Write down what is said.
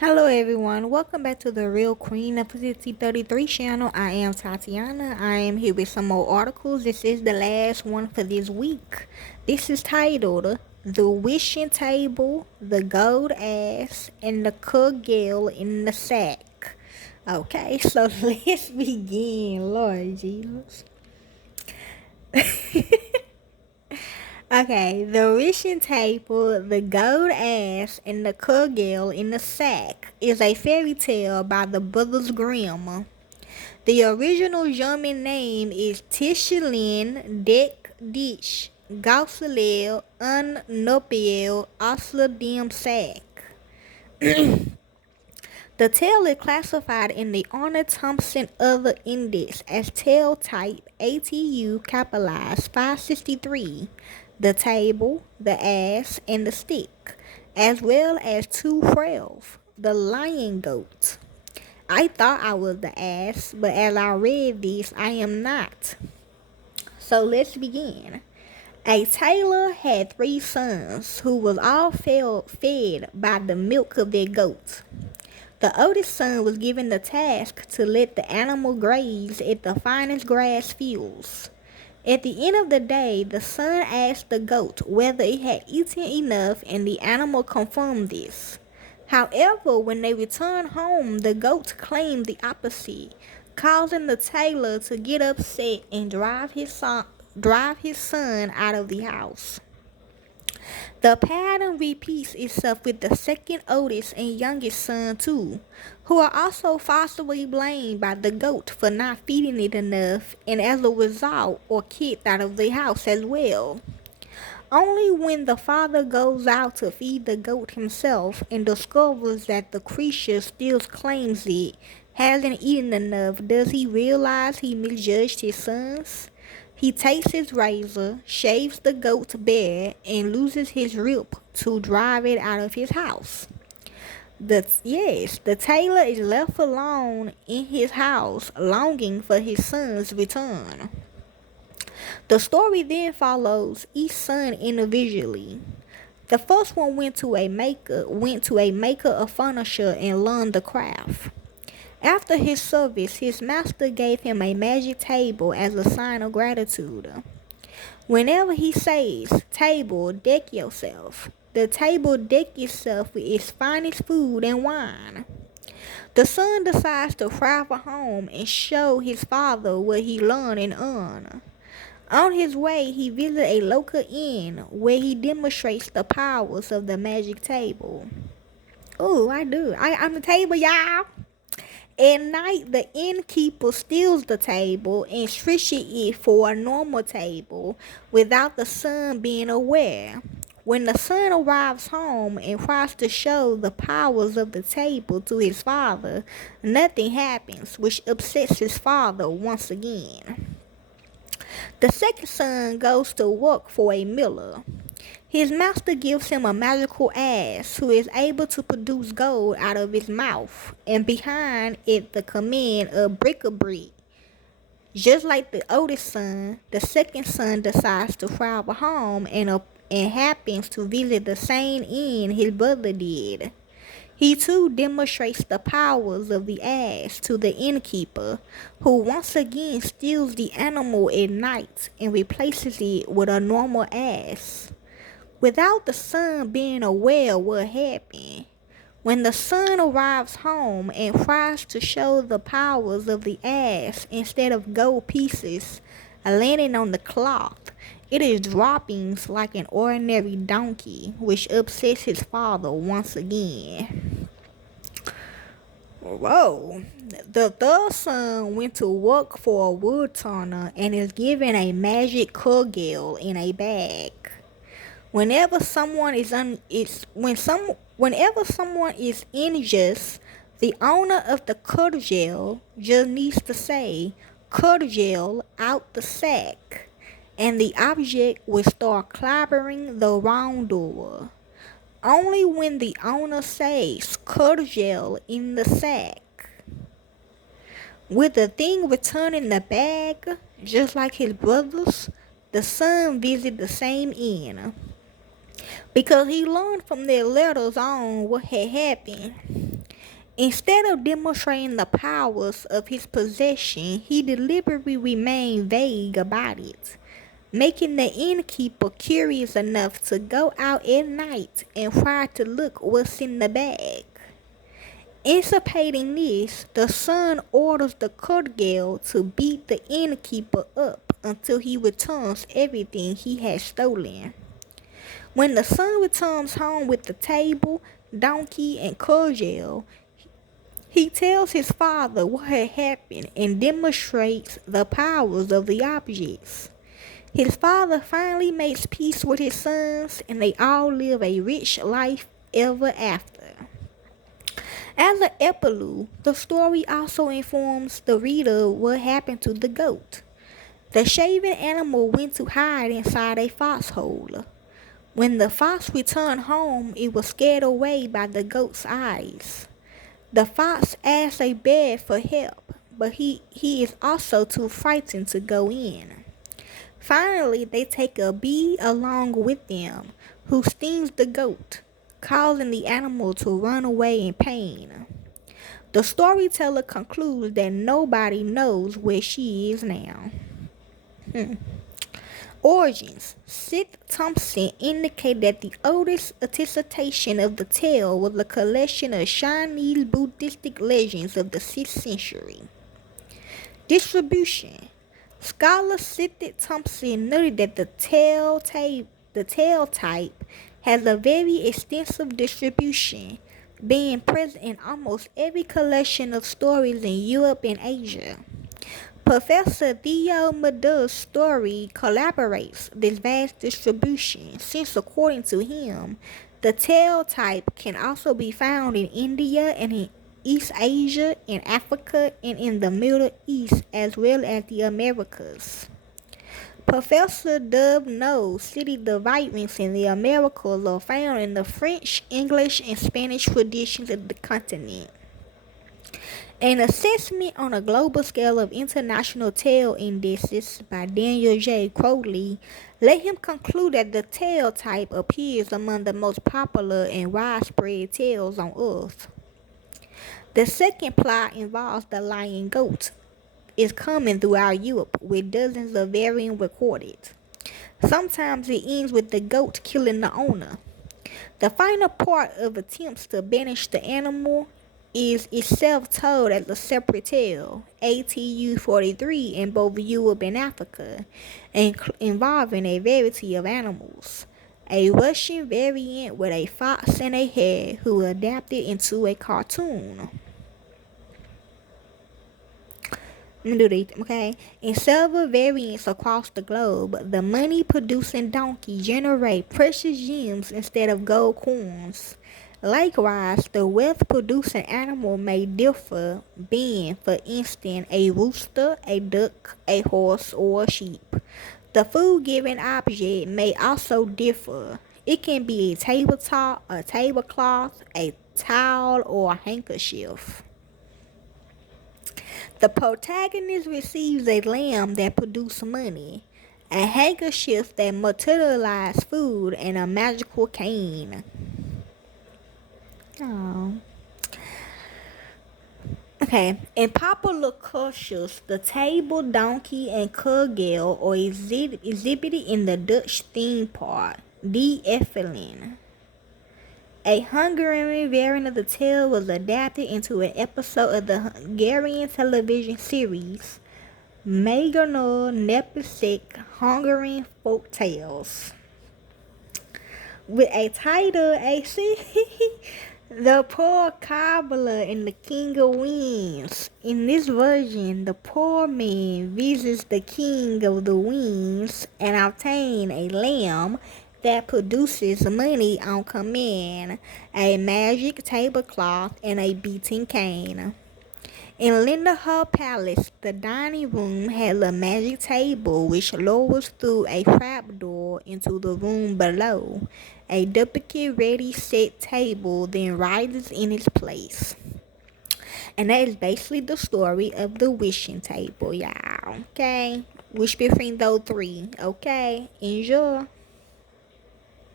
Hello everyone, welcome back to the Real Queen of 33 channel. I am Tatiana. I am here with some more articles. This is the last one for this week. This is titled The Wishing Table, the Gold Ass, and the Cudgel in the Sack. Okay, so let's begin, Lord Jesus. Okay, the wishing table, the gold ass, and the cudgel in the sack is a fairy tale by the Brothers Grimm. The original German name is Tischelin Deck Dish Gauselel un Nopiel Osler dem Sack. The tale is classified in the Arnold Thompson Other Index as tale type ATU capitalized 563, the table, the ass, and the stick, as well as 212, the lion goat. I thought I was the ass, but as I read this, I am not. So let's begin. A tailor had 3 sons who was all fed by the milk of their goats. The oldest son was given the task to let the animal graze at the finest grass fields. At the end of the day, the son asked the goat whether it had eaten enough, and the animal confirmed this. However, when they returned home, the goat claimed the opposite, causing the tailor to get upset and drive his son out of the house. The pattern repeats itself with the second oldest and youngest son too, who are also falsely blamed by the goat for not feeding it enough, and as a result are kicked out of the house as well. Only when the father goes out to feed the goat himself and discovers that the creature still claims it hasn't eaten enough does he realize he misjudged his sons. He takes his razor, shaves the goat bare, and loses his rip to drive it out of his house. The tailor is left alone in his house, longing for his son's return. The story then follows each son individually. The first one went to a maker of furniture and learned the craft. After his service, his master gave him a magic table as a sign of gratitude. Whenever he says, "Table, deck yourself," the table decks itself with its finest food and wine. The son decides to travel home and show his father what he learned and earned. On his way, he visits a local inn where he demonstrates the powers of the magic table. Oh, I'm the table, y'all. At night, the innkeeper steals the table and switches it for a normal table without the son being aware. When the son arrives home and tries to show the powers of the table to his father, nothing happens, which upsets his father once again. The second son goes to work for a miller. His master gives him a magical ass who is able to produce gold out of his mouth, and behind it the command of bric-a-brac. Just like the oldest son, the second son decides to travel home and happens to visit the same inn his brother did. He too demonstrates the powers of the ass to the innkeeper, who once again steals the animal at night and replaces it with a normal ass, without the son being aware what happened. When the son arrives home and tries to show the powers of the ass, instead of gold pieces landing on the cloth, it is droppings like an ordinary donkey, which upsets his father once again. Whoa. The third son went to work for a wood turner and is given a magic cudgel in a bag. Whenever someone is unjust, the owner of the cudgel just needs to say, "Cudgel out the sack," and the object will start clobbering the wrongdoer. Only when the owner says, "Cudgel in the sack," with the thing returned in the bag, just like his brothers, the son visits the same inn, because he learned from their letters on what had happened. Instead of demonstrating the powers of his possession, he deliberately remained vague about it, making the innkeeper curious enough to go out at night and try to look what's in the bag. Anticipating this, the son orders the Cudgel to beat the innkeeper up until he returns everything he has stolen. When the son returns home with the table, donkey, and Cudgel, he tells his father what had happened and demonstrates the powers of the objects. His father finally makes peace with his sons, and they all live a rich life ever after. As an epilogue, the story also informs the reader what happened to the goat. The shaven animal went to hide inside a foxhole. When the fox returned home, it was scared away by the goat's eyes. The fox asks a bear for help, but he is also too frightened to go in. Finally, they take a bee along with them, who stings the goat, causing the animal to run away in pain. The storyteller concludes that nobody knows where she is now. Origins. Sid Thompson indicated that the oldest attestation of the tale was a collection of Chinese Buddhistic legends of the 6th century. Distribution. Scholar Sid Thompson noted that the tale type has a very extensive distribution, being present in almost every collection of stories in Europe and Asia. Professor Theo Madu's story corroborates this vast distribution, since according to him, the tale type can also be found in India and in East Asia, in Africa, and in the Middle East, as well as the Americas. Professor Dove knows city divisions in the Americas are found in the French, English, and Spanish traditions of the continent. An assessment on a global scale of international tale indices by Daniel J. Crowley led him conclude that the tale type appears among the most popular and widespread tales on Earth. The second plot involves the lion goat. Is common throughout Europe, with dozens of variants recorded. Sometimes it ends with the goat killing the owner. The final part of attempts to banish the animal is itself told as a separate tale, ATU 43, in both Europe and Africa, involving a variety of animals. A Russian variant with a fox and a hare who were adapted into a cartoon. Okay. In several variants across the globe, the money-producing donkey generates precious gems instead of gold coins. Likewise, the wealth-producing animal may differ, being, for instance, a rooster, a duck, a horse, or a sheep. The food-giving object may also differ. It can be a tabletop, a tablecloth, a towel, or a handkerchief. The protagonist receives a lamb that produces money, a handkerchief that materializes food, and a magical cane. Oh. Okay, in popular cultures, the table, donkey, and Cudgel are exhibited in the Dutch theme park, De Efteling. A Hungarian variant of the tale was adapted into an episode of the Hungarian television series Magyar Népesek Hungarian Folk Tales. With a title, The Poor Cobbler and the King of Winds. In this version, the poor man visits the King of the Winds and obtains a lamb that produces money on command, a magic tablecloth, and a beating cane. In Lindenhall Palace, the dining room has a magic table which lowers through a trapdoor into the room below. A duplicate ready set table then rises in its place. And that is basically the story of the wishing table, y'all. Okay? Wish between those three. Okay? Enjoy.